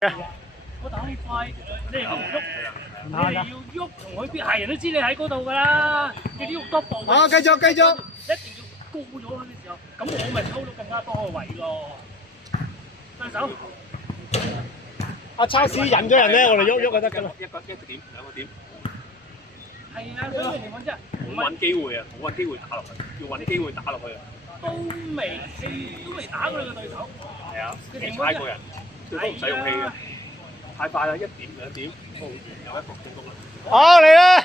我打咁快，你又唔喐，你哋要喐同佢邊係人都知你喺嗰度㗎啦，你都喐多步。好，繼續，一定要高咗嗰啲時候，咁我咪抽到更加多個位咯。對手。阿超市引咗人咧，我哋喐喐就得㗎啦。一個點，兩個點。係啊，嗰個情況之下，冇揾機會啊，冇揾機會打落去，要揾啲機會打落去啊。都未打過你個對手。係啊，你猜過人，對方唔使用氣嘅，太快啦，一點兩點，有一個進攻啦。好嚟啦！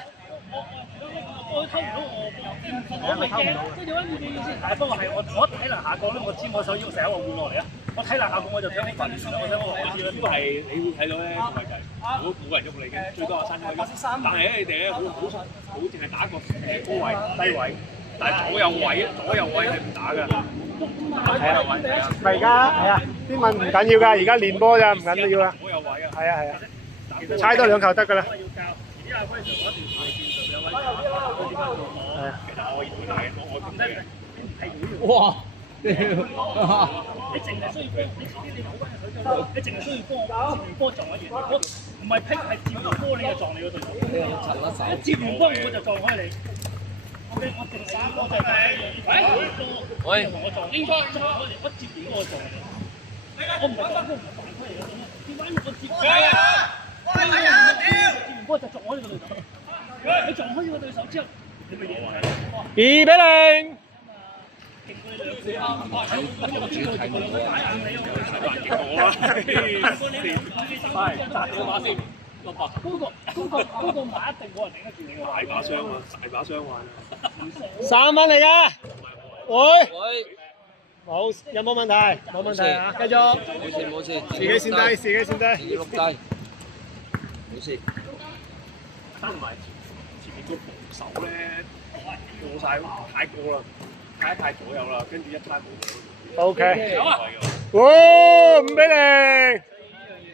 我偷唔到我未驚，跟住咧你意思係不過係我體能下降咧，我知我手要成日我換落嚟啊！我體能下降我就聽啲訓練啦，我想我好似呢個係你會睇到咧，同埋就係冇人喐你嘅，最多阿山喐。但係咧你哋咧好淨係打個高位低位，但係左右位係唔打㗎。係啊，咪而家係啊，啲問唔緊要㗎，而家練波咋，唔緊要啦。左右位啊。係啊係啊，猜多兩球得㗎啦。哇！你淨係需要幫你自己，你冇關嘅水就，你淨係需要幫接完波撞一完，唔係劈係接完波你就撞你個對手。一接完波我就撞開你。OK， 我淨係我就係喂，同我撞應該撞開你，我接完我撞你。我唔係翻波唔係犯規嚟嘅，點解我接？接完波就撞開你個對手。你撞開呢個對手之後，你咪贏2-0。嗰個馬一定冇人頂得住你㗎。大把傷啊，大把傷患啊。 3分嚟㗎。喂。冇，有冇問題？冇問題啊，繼續。冇事，自己先低，自己先低。自己碌低，冇事。同埋前面個防守咧過晒，太過啦，太左右啦，跟住一拉冇咗。OK。有啊。哇，5-0。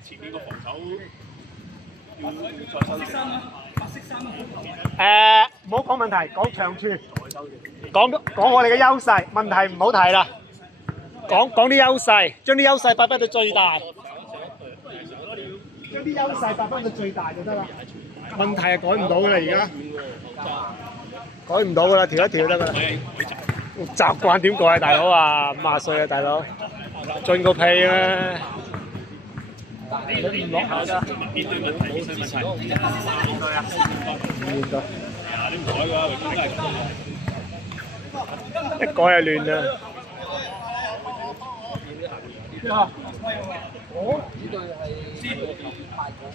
前面個防守要再收整。唔好講問題，講長處。講我哋嘅優勢，問題唔好提啦。講啲優勢，將啲優勢發揮到最大。將啲優勢發揮到最大就得啦。問題係改唔到㗎啦，而家改唔到㗎啦，調一調得㗎啦。習慣點改啊，大佬啊，50歲啊，大佬，進個屁啊！你唔落下㗎？面對問題，面對問題。面對啊！面對。你唔改㗎，永遠都係咁。一改就亂啦。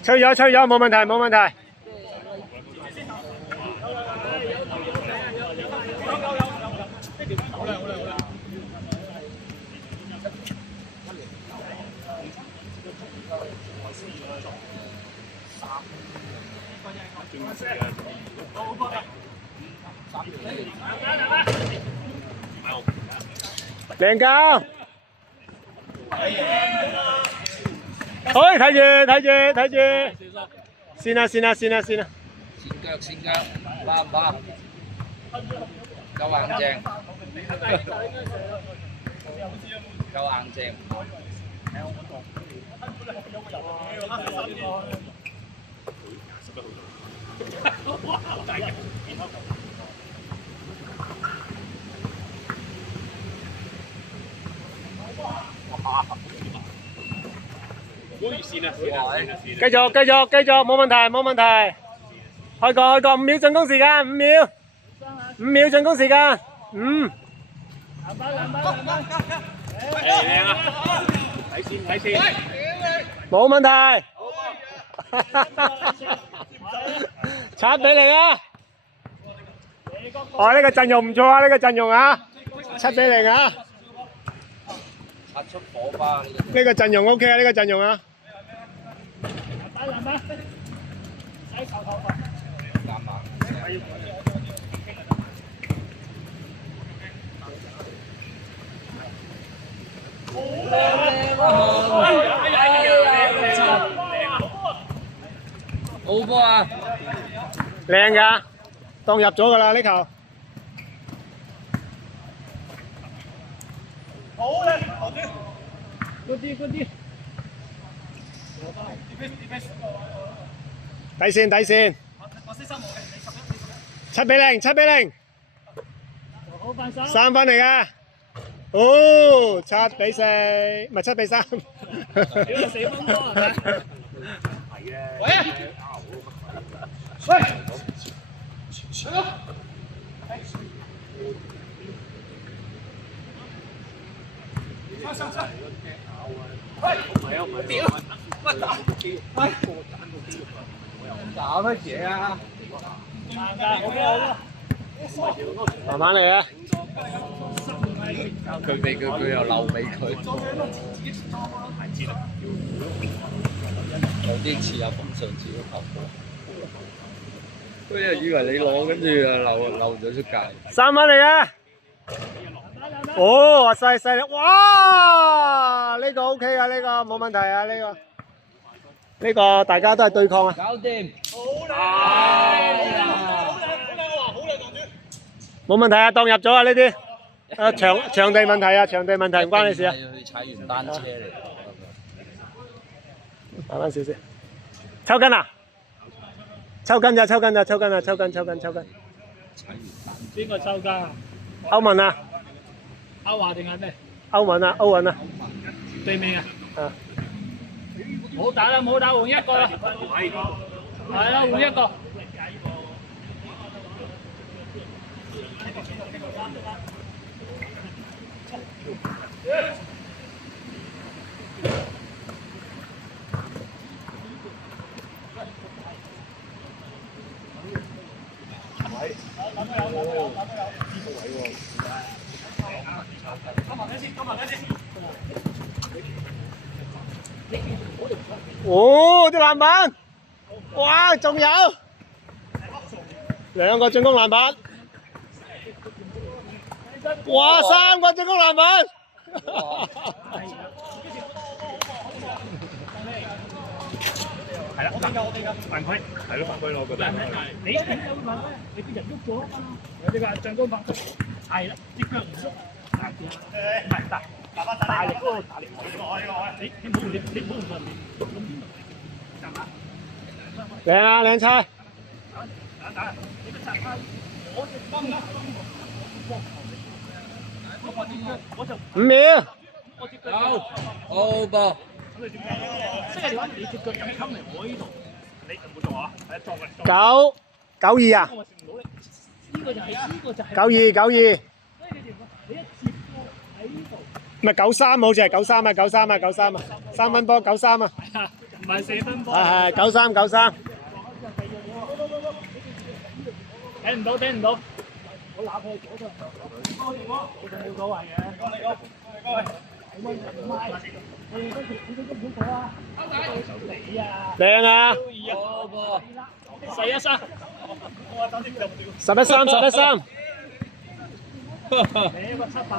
吹咗，冇問題，冇問題。靚交，睇住，先啦。線腳，巴唔巴？夠硬淨，夠硬淨。繼續，冇問題。開個5秒進攻時間，5秒進攻時間，5。靚啊！睇線。冇問題。刷俾你啊！哦，呢個陣容唔錯啊，呢個陣容啊，7-0啊！擦出火花呢個陣容 OK 啊，呢個陣容啊！好波啊！靚㗎，當入咗㗎啦呢球。嗰啲。底線底線。7-0，7-0。好翻身。3分嚟㗎。哦，7-4，唔係7-3。屌4分波係咪？喂！喂！搞乜嘢啊？慢慢嚟啊！佢又漏俾佢，有啲似阿馮上次嗰球，佢又以為你攞，跟住又漏咗出界。3分嚟啊！哦，犀利！哇，呢個 OK 啊，呢個冇問題啊，呢個大家都係對抗啊。搞掂。冇問題啊，當入咗啊呢啲。場地問題啊，場地問題唔關你事啊。去踩完單車嚟。慢慢少少。抽筋啊！抽筋。邊個抽筋？歐文啊！歐華定係咩？歐文啊！對面啊！啊！冇打啦，換一個啦。係啦，換一個。哦，啲籃板，哇，仲有2個進攻籃板，哇，3個進攻籃板，係啦，犯規，係咯，犯規咯，我覺得。你有犯規，你啲人喐咗啊嘛，有啲㗎進攻犯規，係啦，啲腳唔喐，唔係大力嗰個大力，你唔好唔順便。靚啊，靚猜！5秒。好噃。即係你話你隻腳咁襟嚟我呢度，你冇做啊？係撞嚟。92啊！呢個就係92。你一接波喺呢度。唔係93，好似係93啊！3分波93啊！唔係4分波。係93。睇唔到。我揦佢左腳。冇所謂嘅。你啊！靚啊！11-3。11-3。你個7板。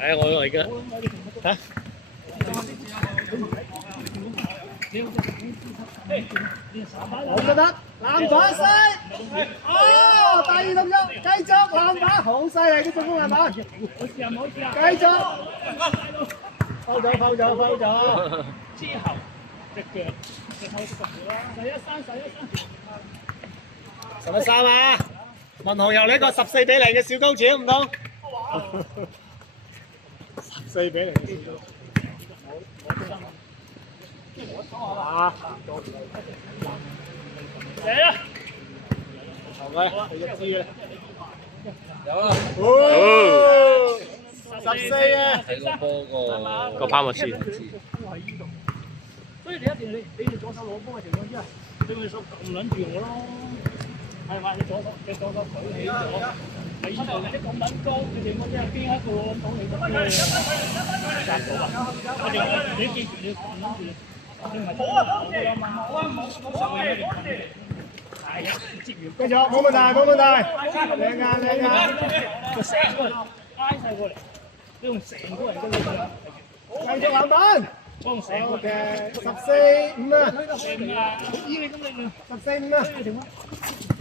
係我嚟嘅。嚇？我覺得籃板西，哦，第2動作，繼續籃板，好犀利啲進攻籃板，繼續，收咗，之後隻腳就偷10秒啦，11-3啊！文豪由呢個14-0嘅小高潮唔通？14-0嘅小高潮。啊！嚟啦！好嘅，係一支嘅。有啦。哦！14啊！睇個波個拋物線。所以你一定你哋左手攞波嘅情況之下，你咪手撳撚住我咯，係咪？你左手舉起咗，喺呢度你咁撚高嘅情況之下，邊一個攞到你就夾到啊！你記住你撳撚住。好啊，係啊，接完繼續，冇問題。靚啊！就成個人挨晒過嚟，你用成個人嘅力量，繼續籃板。幫成個嘅14-5啊，5啊，依你咁力量，14-5啊。咩情況？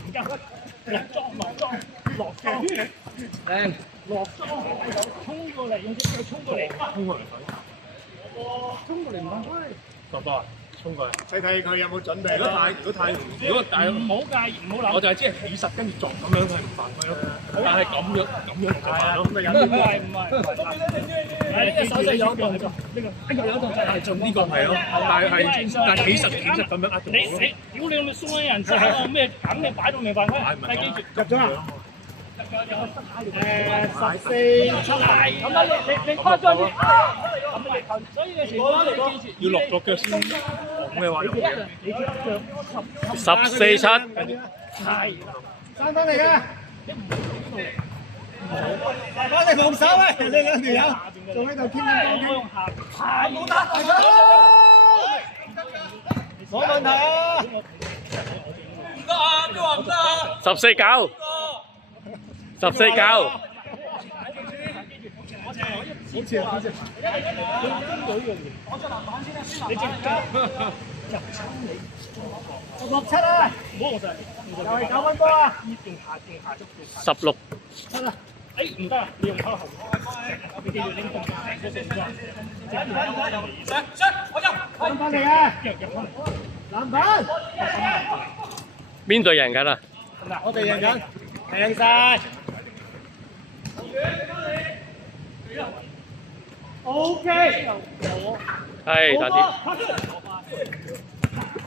而家落裝，靚。落裝，衝過嚟，用隻腳衝過嚟，衝過嚟唔犯規。多啊！衝過嚟。睇睇佢有冇準備如果太咯。如果但係唔好介意，唔好諗。我就係只係起實跟住撞咁樣，佢係唔犯規咯。但係咁樣就犯咯。咁咪有啲波。係呢個手勢有一動作，呢個有一動作係做呢個係咯，但係起實咁樣呃到你屌你咁嘅鬆人之後咩梗你擺到未犯規？但係記住入咗啊！14、7咁啊！你誇張啲，咁你球，所以你情況你記住，要落個腳先紅嘅話，你隻腳14-7，係三分嚟㗎。翻嚟防守喂，你兩條友仲喺度傾緊向下，係冇得，冇問題啊！ 14-9，14-9，好似啊，好似。你隻腳入侵你6-7啊！唔好我上，又係9分波啊！定下足， 16， 7啊！誒唔得啊！你用口後，你記住拎動作成個動作，三分嚟啊！腳入翻嚟。籃板，邊隊贏緊啊？我哋贏緊，贏晒。OK，係，差啲。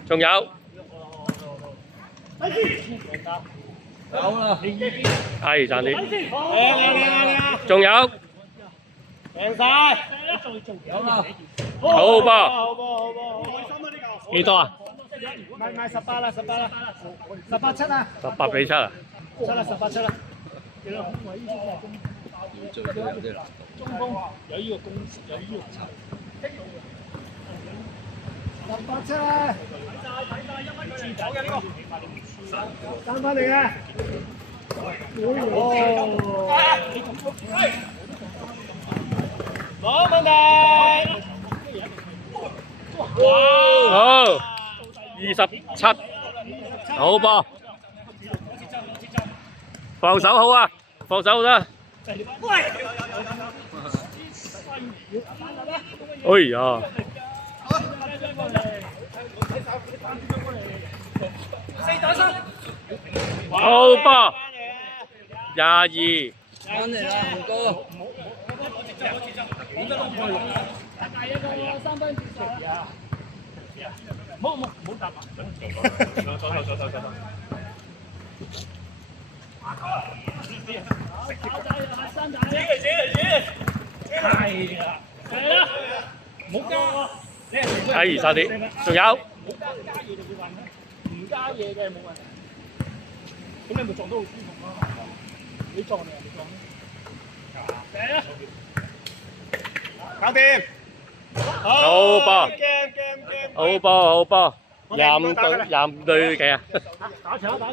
仲有，係，差啲。仲有，贏晒。好波，好波，好波，好波。幾多啊唔係18啦，18啦，18-7啊？18-7啊？ ，7啦，18-7啦。中鋒有呢個公有呢個18-7啊！三分嚟嘅。冇問題。好，27，好波，防守好啊，防守好得。哎呀！好波，22。翻嚟啦，紅哥。唔好答埋。走。係啦，唔好加喎。係，差啲。仲有，唔好加嘢就會運啦，唔加嘢嘅冇問題。咁你咪撞到好舒服咯。你撞定人哋撞咧？搞掂。好波， game。好波，好波。25對幾啊？打場。